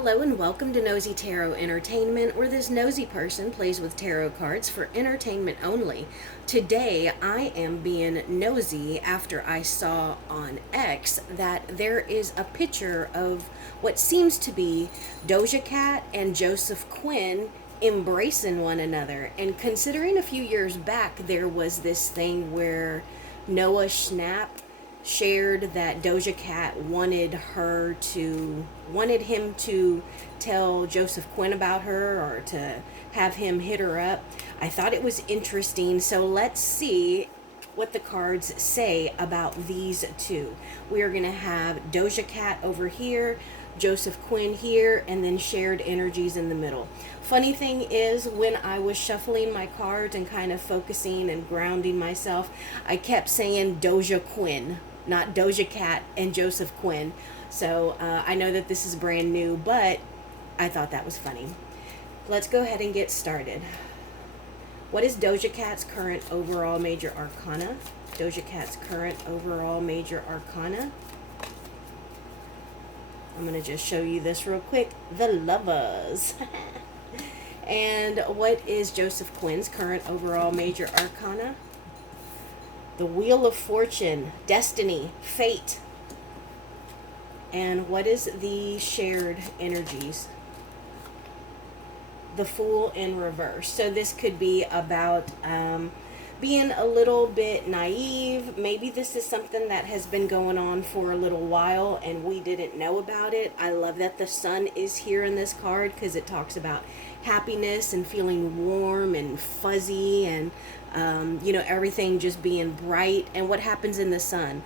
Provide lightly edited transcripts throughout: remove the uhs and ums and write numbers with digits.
Hello and welcome to Nosy Tarot Entertainment, where this nosy person plays with tarot cards for entertainment only. Today, I am being nosy after I saw on X that there is a picture of what seems to be Doja Cat and Joseph Quinn embracing one another. And considering a few years back, there was this thing where Noah Schnapp shared that Doja Cat wanted him to tell Joseph Quinn about her or to have him hit her up. I thought it was interesting, so let's see what the cards say about these two. We are going to have Doja Cat over here, Joseph Quinn here, and then shared energies in the middle. Funny thing is, when I was shuffling my cards and kind of focusing and grounding myself, I kept saying Doja Quinn, not Doja Cat and Joseph Quinn. So I know that this is brand new, but I thought that was funny. Let's go ahead and get started. What is Doja Cat's current overall major arcana? Doja Cat's current overall major arcana. I'm going to just show you this real quick. The Lovers. And what is Joseph Quinn's current overall major arcana? The Wheel of Fortune, Destiny, Fate. And what is the shared energies? The Fool in reverse. So this could be about being a little bit naive. Maybe this is something that has been going on for a little while and we didn't know about it. I love that the sun is here in this card because it talks about happiness and feeling warm and fuzzy and everything just being bright. And what happens in the sun?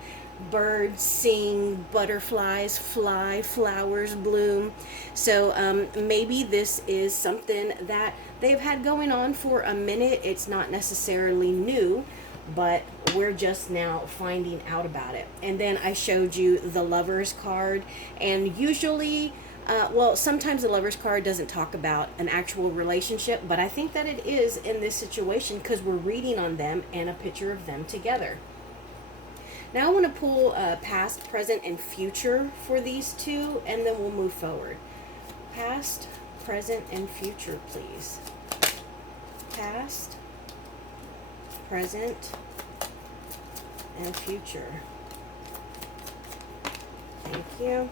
Birds sing, butterflies fly, flowers bloom. So maybe this is something that they've had going on for a minute. It's not necessarily new, but we're just now finding out about it. And then I showed you the Lovers card, and usually sometimes the Lovers card doesn't talk about an actual relationship, but I think that it is in this situation because we're reading on them and a picture of them together. Now I want to pull past, present, and future for these two, and then we'll move forward. Past, present, and future, please. Past, present, and future. Thank you.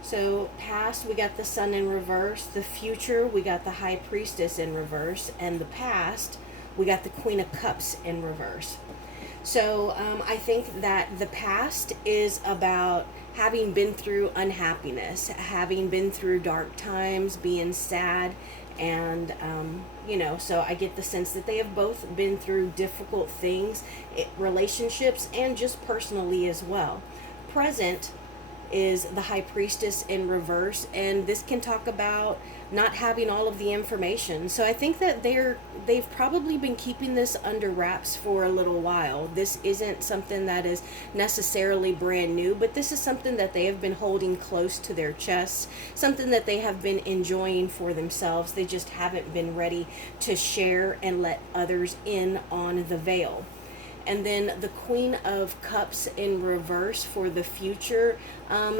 So past, we got the Sun in reverse. The future, we got the High Priestess in reverse. And the past, we got the Queen of Cups in reverse. So I think that the past is about having been through unhappiness, having been through dark times, being sad, and so I get the sense that they have both been through difficult things, relationships, and just personally as well. Present is the High Priestess in reverse, and this can talk about not having all of the information. So I think that they've probably been keeping this under wraps for a little while. This isn't something that is necessarily brand new, but this is something that they have been holding close to their chests, something that they have been enjoying for themselves. They just haven't been ready to share and let others in on the veil. And then the Queen of Cups in reverse for the future.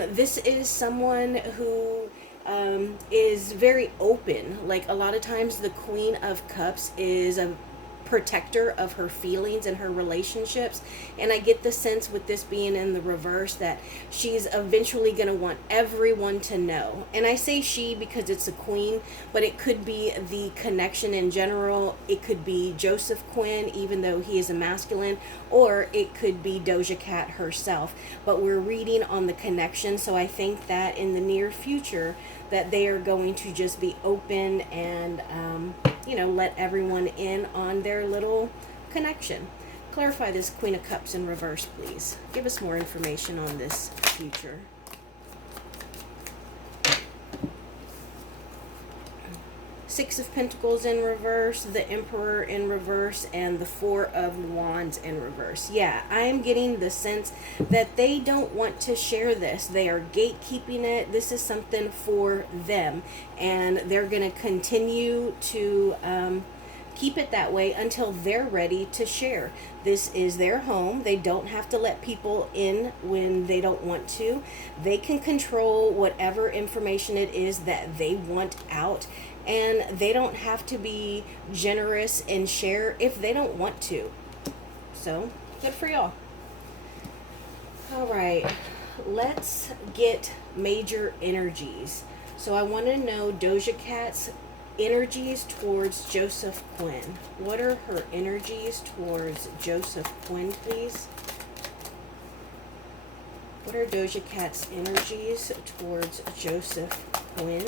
This is someone who is very open. Like a lot of times the Queen of Cups is a protector of her feelings and her relationships, and I get the sense with this being in the reverse that she's eventually going to want everyone to know. And I say she because it's a queen, but it could be the connection in general. It could be Joseph Quinn, even though he is a masculine, or it could be Doja Cat herself, but we're reading on the connection. So I think that in the near future that they are going to just be open and let everyone in on their little connection. Clarify this Queen of Cups in reverse, please. Give us more information on this future. Six of Pentacles in reverse, the Emperor in reverse, and the Four of Wands in reverse. Yeah, I'm getting the sense that they don't want to share this. They are gatekeeping it. This is something for them, and they're going to continue to keep it that way until they're ready to share. This is their home. They don't have to let people in when they don't want to. They can control whatever information it is that they want out, and they don't have to be generous and share if they don't want to. So, good for y'all. All right, let's get major energies. So I want to know Doja Cat's energies towards Joseph Quinn. What are her energies towards Joseph Quinn, please? What are Doja Cat's energies towards Joseph Quinn?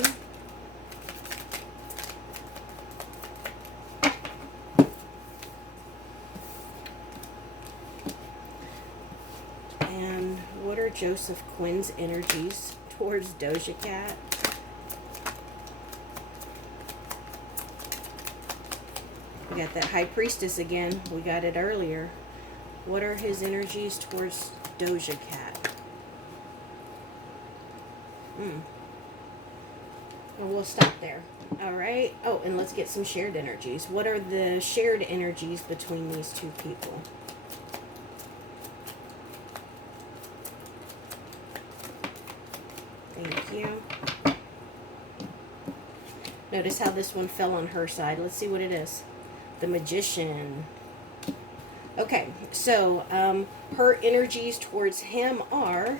And what are Joseph Quinn's energies towards Doja Cat? We got that High Priestess again. We got it earlier. What are his energies towards Doja Cat? Well, we'll stop there. All right. Oh, and let's get some shared energies. What are the shared energies between these two people? Thank you. Notice how this one fell on her side. Let's see what it is. The Magician. Okay, so her energies towards him are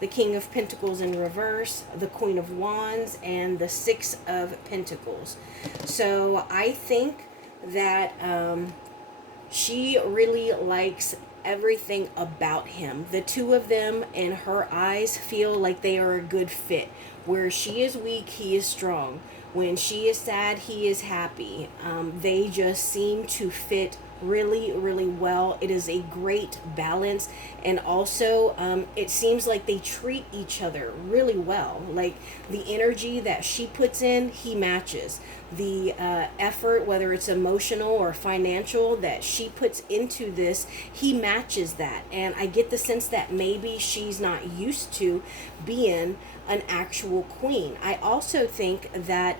the King of Pentacles in reverse, the Queen of Wands, and the Six of Pentacles. So I think that she really likes everything about him. The two of them, in her eyes, feel like they are a good fit. Where she is weak, he is strong. When she is sad, he is happy. They just seem to fit really, really well. It is a great balance, and also it seems like they treat each other really well. Like the energy that she puts in, he matches. The effort, whether it's emotional or financial, that she puts into this, he matches that. And I get the sense that maybe she's not used to being an actual queen. I also think that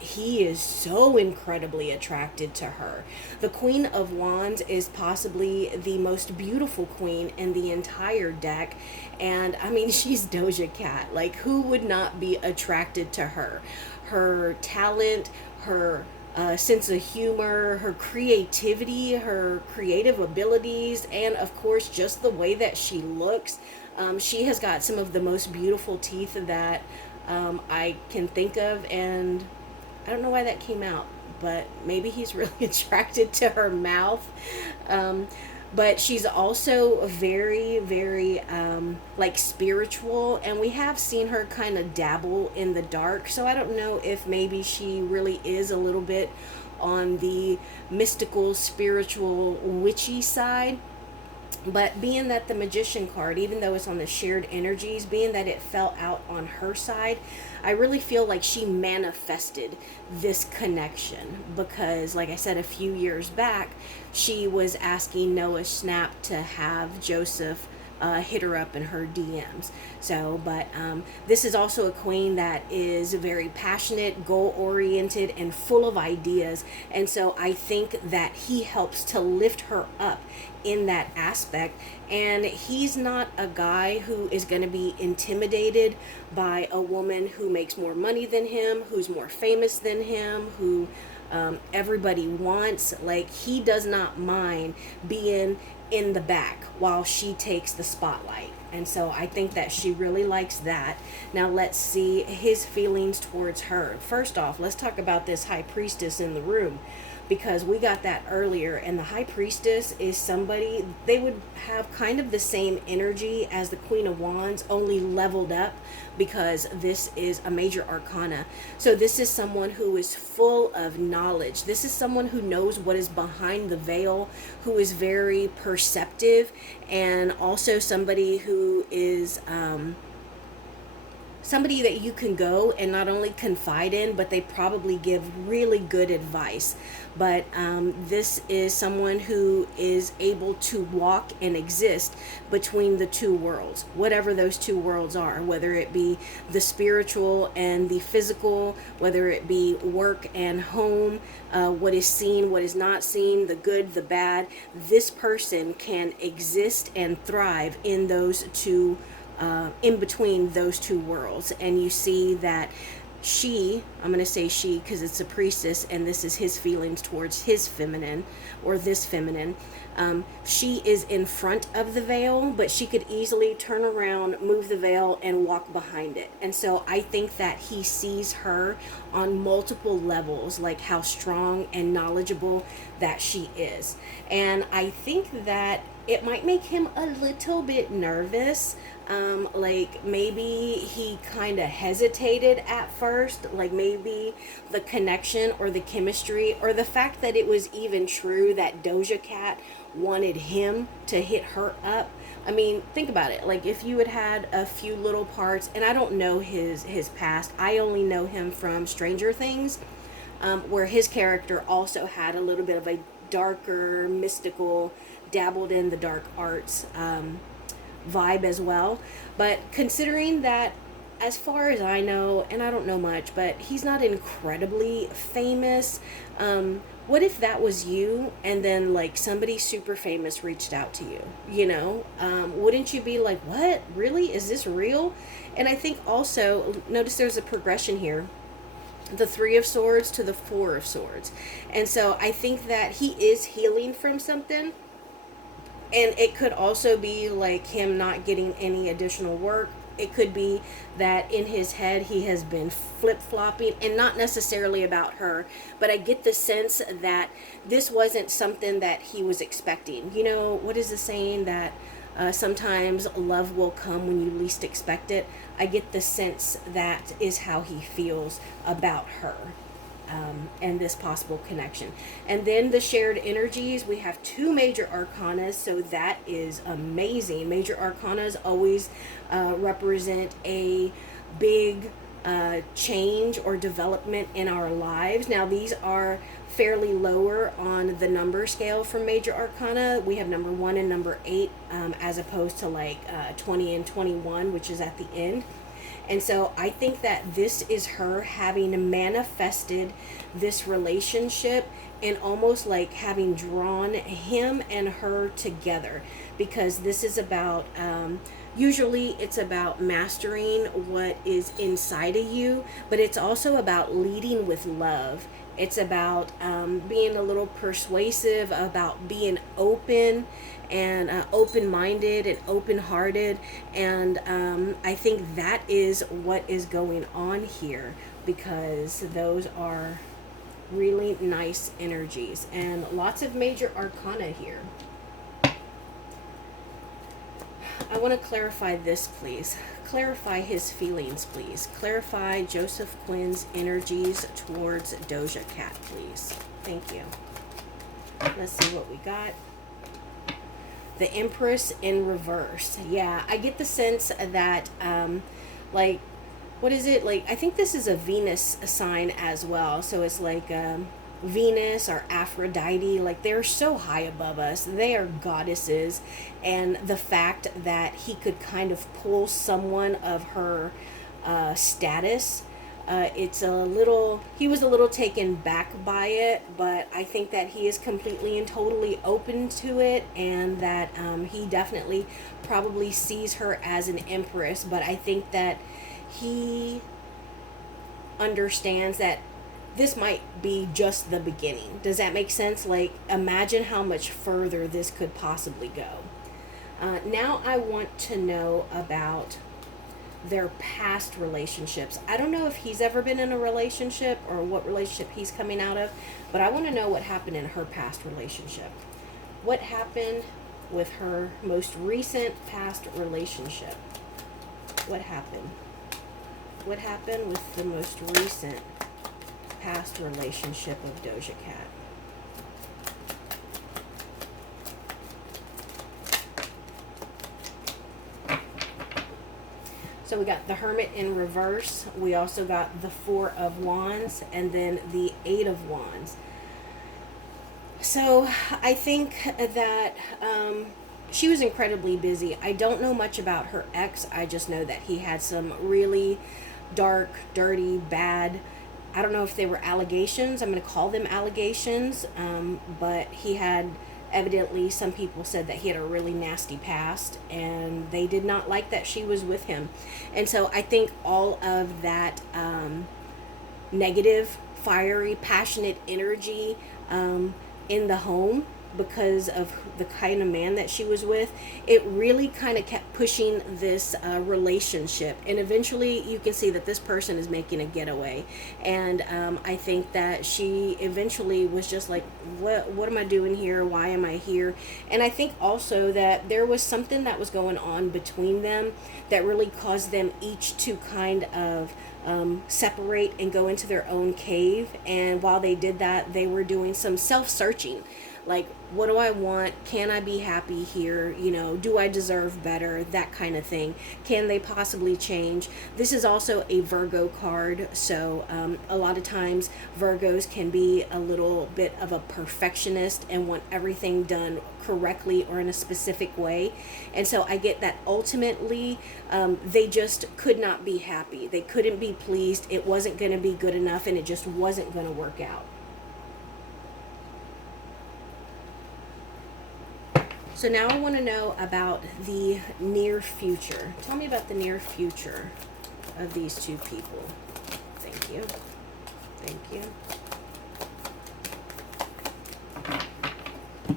he is so incredibly attracted to her. The Queen of Wands is possibly the most beautiful queen in the entire deck. And I mean, she's Doja Cat. Like, who would not be attracted to her? Her talent, her sense of humor, her creativity, her creative abilities, and of course, just the way that she looks. She has got some of the most beautiful teeth that I can think of, and I don't know why that came out, but maybe he's really attracted to her mouth. But she's also very, very like spiritual, and we have seen her kind of dabble in the dark. So I don't know if maybe she really is a little bit on the mystical, spiritual, witchy side. But being that the Magician card, even though it's on the shared energies, being that it fell out on her side, I really feel like she manifested this connection. Because, like I said, a few years back, she was asking Noah Schnapp to have Joseph hit her up in her DMs. So, but this is also a queen that is very passionate, goal-oriented, and full of ideas. And so I think that he helps to lift her up in that aspect. And he's not a guy who is going to be intimidated by a woman who makes more money than him, who's more famous than him, who everybody wants. Like, he does not mind being in the back while she takes the spotlight. And so I think that she really likes that. Now let's see his feelings towards her. First off, let's talk about this High Priestess in the room, because we got that earlier. And the High Priestess is somebody, they would have kind of the same energy as the Queen of Wands, only leveled up, because this is a major arcana. So this is someone who is full of knowledge. This is someone who knows what is behind the veil, who is very perceptive, and also somebody who is somebody that you can go and not only confide in, but they probably give really good advice. But this is someone who is able to walk and exist between the two worlds, whatever those two worlds are, whether it be the spiritual and the physical, whether it be work and home, what is seen, what is not seen, the good, the bad. This person can exist and thrive in those two, in between those two worlds. And you see that I'm going to say she because it's a priestess and this is his feelings towards his feminine, or this feminine. She is in front of the veil, but she could easily turn around, move the veil, and walk behind it. And so I think that he sees her on multiple levels, like how strong and knowledgeable that she is. And I think that it might make him a little bit nervous. Like maybe he kind of hesitated at first, like maybe the connection or the chemistry or the fact that it was even true that Doja Cat wanted him to hit her up. I mean, think about it. Like if you had a few little parts, and I don't know his past. I only know him from Stranger Things, where his character also had a little bit of a darker, mystical, dabbled in the dark arts vibe as well. But considering that, as far as I know, and I don't know much, but he's not incredibly famous. What if that was you and then like somebody super famous reached out to you, wouldn't you be like, what, really, is this real? And I think also notice there's a progression here, the 3 of Swords to the 4 of Swords. And so I think that he is healing from something. And it could also be like him not getting any additional work. It could be that in his head he has been flip-flopping, and not necessarily about her, but I get the sense that this wasn't something that he was expecting. What is the saying that sometimes love will come when you least expect it? I get the sense that is how he feels about her. And this possible connection. And then the shared energies, we have 2 major arcanas, so that is amazing. Major arcanas always represent a big change or development in our lives. Now these are fairly lower on the number scale for major arcana. We have number 1 and number 8, as opposed to like 20 and 21, which is at the end. And so I think that this is her having manifested this relationship and almost like having drawn him and her together, because this is about, usually it's about mastering what is inside of you, but it's also about leading with love. It's about being a little persuasive, about being open and open-minded and open-hearted. And I think that is what is going on here, because those are really nice energies and lots of major arcana here. I want to clarify this, please. Clarify his feelings, please. Clarify Joseph Quinn's energies towards Doja Cat, please. Thank you. Let's see what we got. The Empress in reverse. Yeah, I get the sense that, like, what is it? Like, I think this is a Venus sign as well. So it's like Venus or Aphrodite. Like, they're so high above us. They are goddesses. And the fact that he could kind of pull someone of her status, he was a little taken back by it, but I think that he is completely and totally open to it, and that he definitely probably sees her as an empress. But I think that he understands that this might be just the beginning. Does that make sense? Like, imagine how much further this could possibly go. Now I want to know about their past relationships. I don't know if he's ever been in a relationship or what relationship he's coming out of, but I want to know what happened in her past relationship. What happened with her most recent past relationship? What happened? What happened with the most recent past relationship of Doja Cat? So So we got the Hermit in reverse. We also got the Four of Wands and then the Eight of Wands. So I think that she was incredibly busy. I don't know much about her ex. I just know that he had some really dark, dirty, bad, I don't know if they were allegations. I'm going to call them allegations. But he had, evidently, some people said that he had a really nasty past, and they did not like that she was with him. And so I think all of that negative, fiery, passionate energy in the home, because of the kind of man that she was with, it really kind of kept pushing this relationship. And eventually you can see that this person is making a getaway. And I think that she eventually was just like, what am I doing here? Why am I here? And I think also that there was something that was going on between them that really caused them each to kind of separate and go into their own cave. And while they did that, they were doing some self-searching. Like, what do I want? Can I be happy here? You know, do I deserve better? That kind of thing. Can they possibly change? This is also a Virgo card. So a lot of times Virgos can be a little bit of a perfectionist and want everything done correctly or in a specific way. And so I get that ultimately they just could not be happy. They couldn't be pleased. It wasn't going to be good enough, and it just wasn't going to work out. So now I want to know about the near future. Tell me about the near future of these two people. Thank you. Thank you.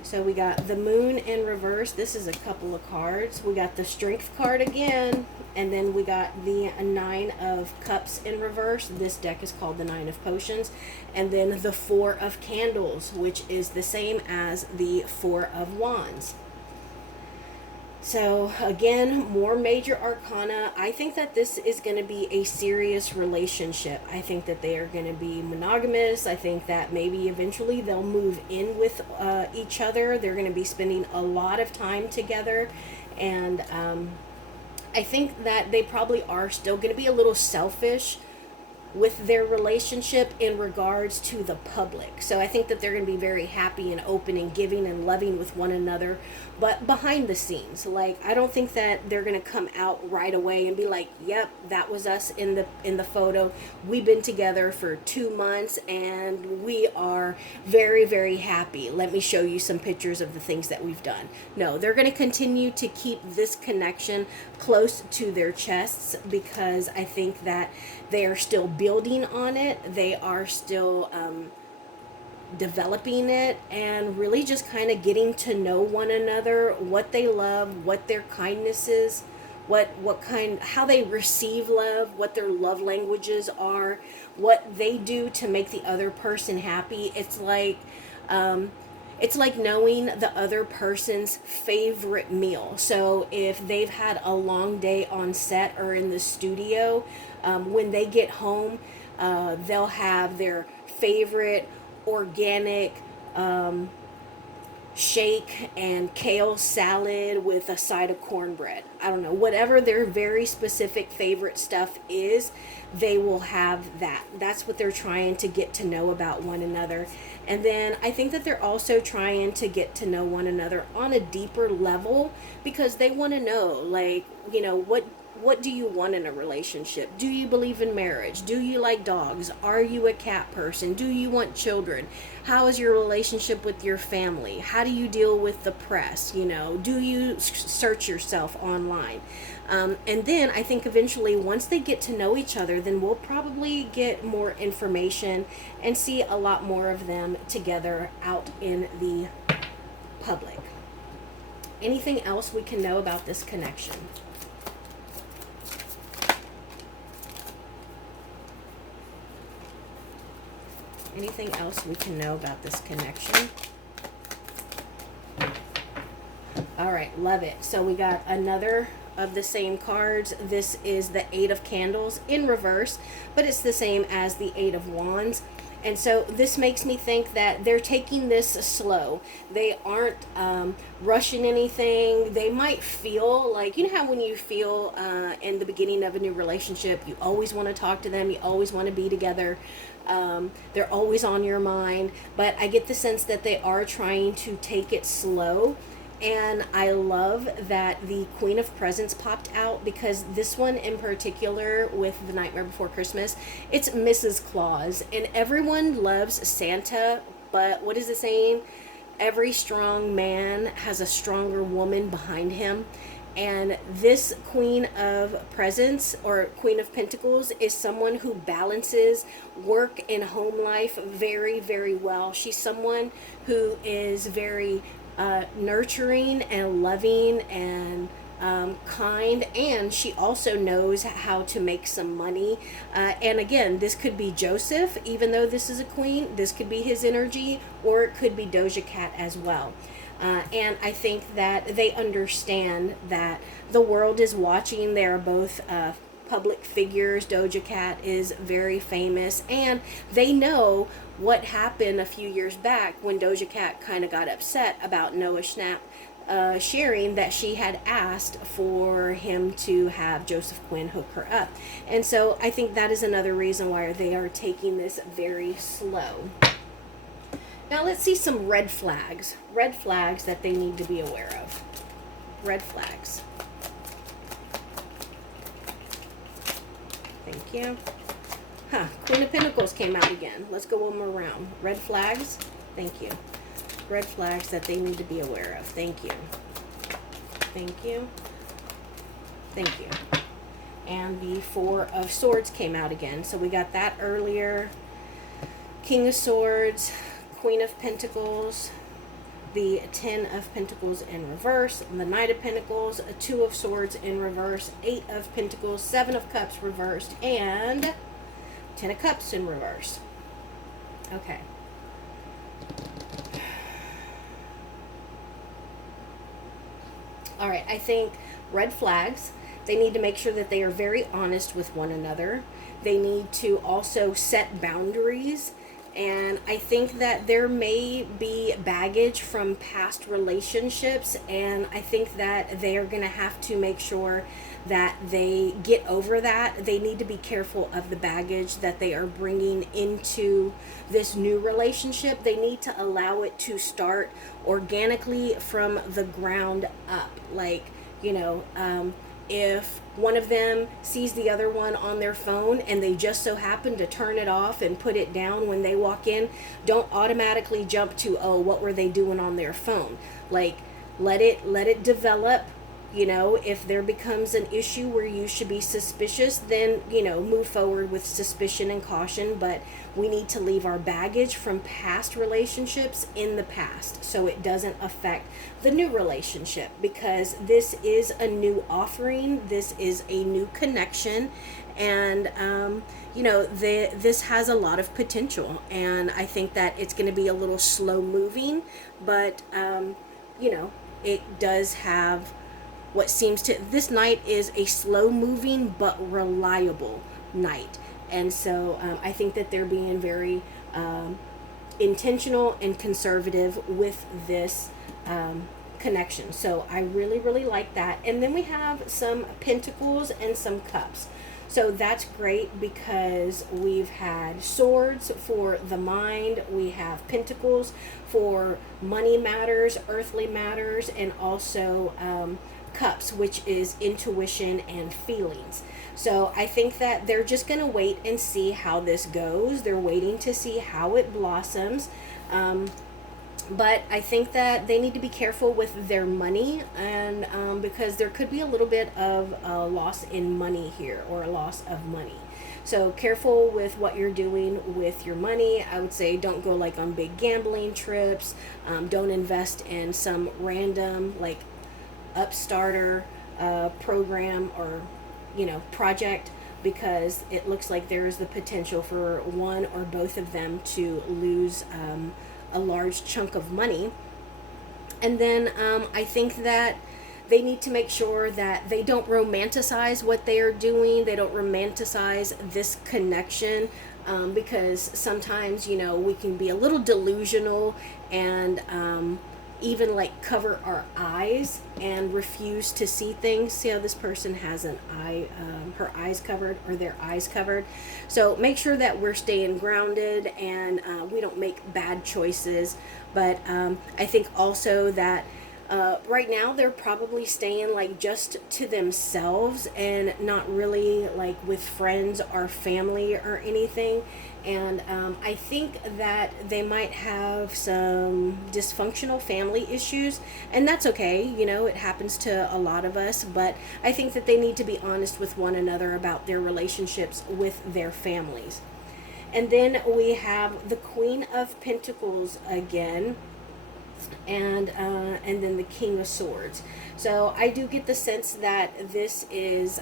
So we got the Moon in reverse. This is a couple of cards. We got the Strength card again. And then we got the Nine of Cups in reverse. This deck is called the Nine of Potions. And then the Four of Candles, which is the same as the Four of Wands. So again, more major arcana. I think that this is going to be a serious relationship. I think that they are going to be monogamous. I think that maybe eventually they'll move in with each other. They're going to be spending a lot of time together. And I think that they probably are still going to be a little selfish with their relationship in regards to the public. So I think that they're going to be very happy and open and giving and loving with one another, but behind the scenes. Like, I don't think that they're going to come out right away and be like, yep, that was us in the photo. We've been together for 2 months and we are very, very happy. Let me show you some pictures of the things that we've done. No, they're going to continue to keep this connection close to their chests, because I think that they are still building on it. They are still developing it, and really just kind of getting to know one another, what they love, what their kindness is, how they receive love, what their love languages are, what they do to make the other person happy. It's like knowing the other person's favorite meal. So if they've had a long day on set or in the studio, when they get home, they'll have their favorite organic shake and kale salad with a side of cornbread. I don't know, whatever their very specific favorite stuff is, they will have that. That's what they're trying to get to know about one another. And then I think that they're also trying to get to know one another on a deeper level, because they want to know, like, you know, what do you want in a relationship? Do you believe in marriage? Do you like dogs? Are you a cat person? Do you want children? How is your relationship with your family? How do you deal with the press? You know, do you search yourself online? And then I think eventually, once they get to know each other, then we'll probably get more information and see a lot more of them together out in the public. Anything else we can know about this connection? Anything else we can know about this connection? All right, love it. So we got another of the same cards. This is the Eight of Candles in reverse, but it's the same as the Eight of Wands. And so this makes me think that they're taking this slow. They aren't rushing anything. They might feel like, you know how when you feel in the beginning of a new relationship, you always want to talk to them, you always want to be together. They're always on your mind. But I get the sense that they are trying to take it slow. And I love that the Queen of Presents popped out, because this one in particular with The Nightmare Before Christmas, it's Mrs. Claus. And everyone loves Santa, but what is it saying? Every strong man has a stronger woman behind him. And this Queen of Presents, or Queen of Pentacles, is someone who balances work and home life very, very well. She's someone who is very nurturing and loving and kind, and she also knows how to make some money. And again, this could be Joseph, even though this is a queen. This could be his energy, or it could be Doja Cat as well. And I think that they understand that the world is watching. They are both public figures. Doja Cat is very famous, and they know what happened a few years back when Doja Cat kind of got upset about Noah Schnapp sharing that she had asked for him to have Joseph Quinn hook her up. And so I think that is another reason why they are taking this very slow. Now let's see some red flags. Red flags that they need to be aware of. Red flags. Thank you. Queen of Pentacles came out again. Let's go one more round. Red flags. Thank you. Red flags that they need to be aware of. Thank you. Thank you. Thank you. And the Four of Swords came out again. So we got that earlier. King of Swords, Queen of Pentacles, the Ten of Pentacles in reverse, the Knight of Pentacles, a Two of Swords in reverse, Eight of Pentacles, Seven of Cups reversed, and Ten of Cups in reverse. Okay. All right, I think red flags, they need to make sure that they are very honest with one another. They need to also set boundaries. And I think that there may be baggage from past relationships, and I think that they are going to have to make sure that they get over that. They need to be careful of the baggage that they are bringing into this new relationship. They need to allow it to start organically from the ground up. Like, you know, if one of them sees the other one on their phone and they just so happen to turn it off and put it down when they walk in, don't automatically jump to, oh, what were they doing on their phone? Like, let it develop. You know, if there becomes an issue where you should be suspicious, then, you know, move forward with suspicion and caution. But we need to leave our baggage from past relationships in the past so it doesn't affect the new relationship, because this is a new offering. This is a new connection. And, you know, this has a lot of potential. And I think that it's going to be a little slow moving, but, you know, it does have what seems to, this knight is a slow moving but reliable knight. And so I think that they're being very intentional and conservative with this connection. So I really, really like that. And then we have some pentacles and some cups. So that's great, because we've had swords for the mind, we have pentacles for money matters, earthly matters, and also cups, which is intuition and feelings. So I think that they're just going to wait and see how this goes. They're waiting to see how it blossoms. But I think that they need to be careful with their money, and because there could be a little bit of a loss in money here, or a loss of money. So careful with what you're doing with your money. I would say don't go like on big gambling trips. Don't invest in some random like upstarter program or, you know, project, because it looks like there is the potential for one or both of them to lose a large chunk of money. And then I think that they need to make sure that they don't romanticize what they are doing. They don't romanticize this connection, because sometimes, we can be a little delusional and even like cover our eyes and refuse to see things. See how this person has her eyes covered, or their eyes covered. So make sure that we're staying grounded and we don't make bad choices. But I think also that right now they're probably staying like just to themselves and not really like with friends or family or anything. And I think that they might have some dysfunctional family issues, and that's okay. It happens to a lot of us, but I think that they need to be honest with one another about their relationships with their families. And then we have the Queen of Pentacles again, and then the King of Swords. So I do get the sense that this is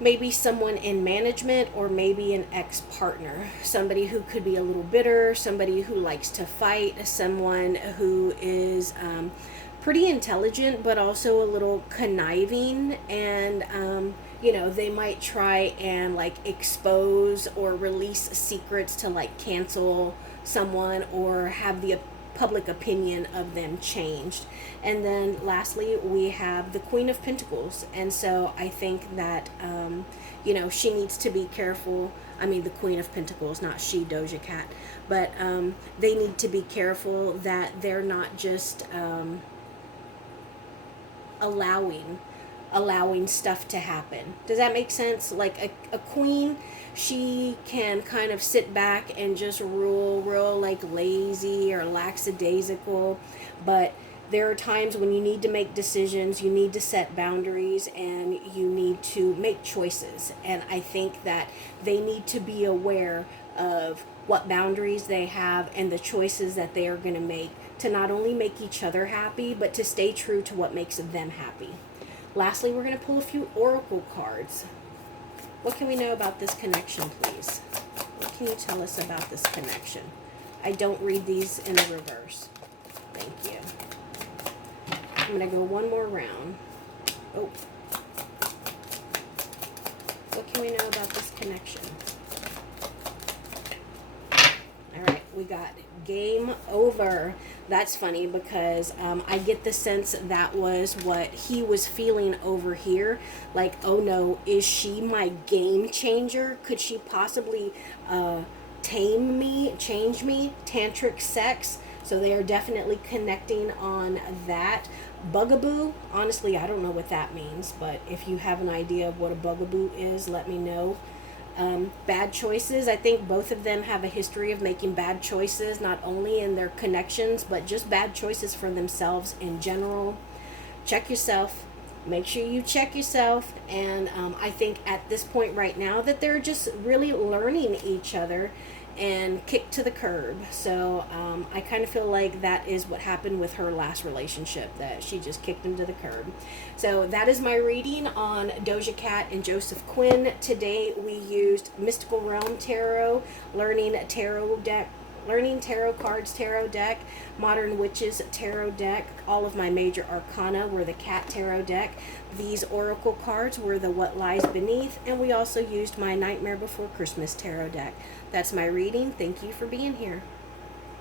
maybe someone in management, or maybe an ex-partner, somebody who could be a little bitter, somebody who likes to fight, someone who is pretty intelligent but also a little conniving, and they might try and like expose or release secrets to like cancel someone or have the public opinion of them changed. And then lastly, we have the Queen of Pentacles. And so I think that she needs to be careful. I mean, the Queen of Pentacles, not she, Doja Cat, but they need to be careful that they're not just allowing stuff to happen. Does that make sense? Like a queen, she can kind of sit back and just rule real like lazy or lackadaisical, but there are times when you need to make decisions, you need to set boundaries, and you need to make choices. And I think that they need to be aware of what boundaries they have and the choices that they are going to make to not only make each other happy, but to stay true to what makes them happy. Lastly, we're going to pull a few oracle cards. What can we know about this connection, please? What can you tell us about this connection? I don't read these in the reverse. Thank you. I'm going to go one more round. Oh. What can we know about this connection? All right, we got game over. That's funny because I get the sense that was what he was feeling over here. Like, oh no, is she my game changer? Could she possibly tame me, change me? Tantric sex. So they are definitely connecting on that. Bugaboo, honestly, I don't know what that means, but if you have an idea of what a bugaboo is, let me know. Bad choices. I think both of them have a history of making bad choices, not only in their connections, but just bad choices for themselves in general. Check yourself. Make sure you check yourself. And I think at this point right now that they're just really learning each other and kicked to the curb. So I kind of feel like that is what happened with her last relationship, that she just kicked him to the curb. So that is my reading on Doja Cat and Joseph Quinn. Today we used Mystical Realm Tarot, Learning Tarot Cards Tarot deck, Modern Witches Tarot deck. All of my major arcana were the Cat Tarot deck. These oracle cards were the What Lies Beneath, and we also used my Nightmare Before Christmas Tarot deck. That's my reading. Thank you for being here.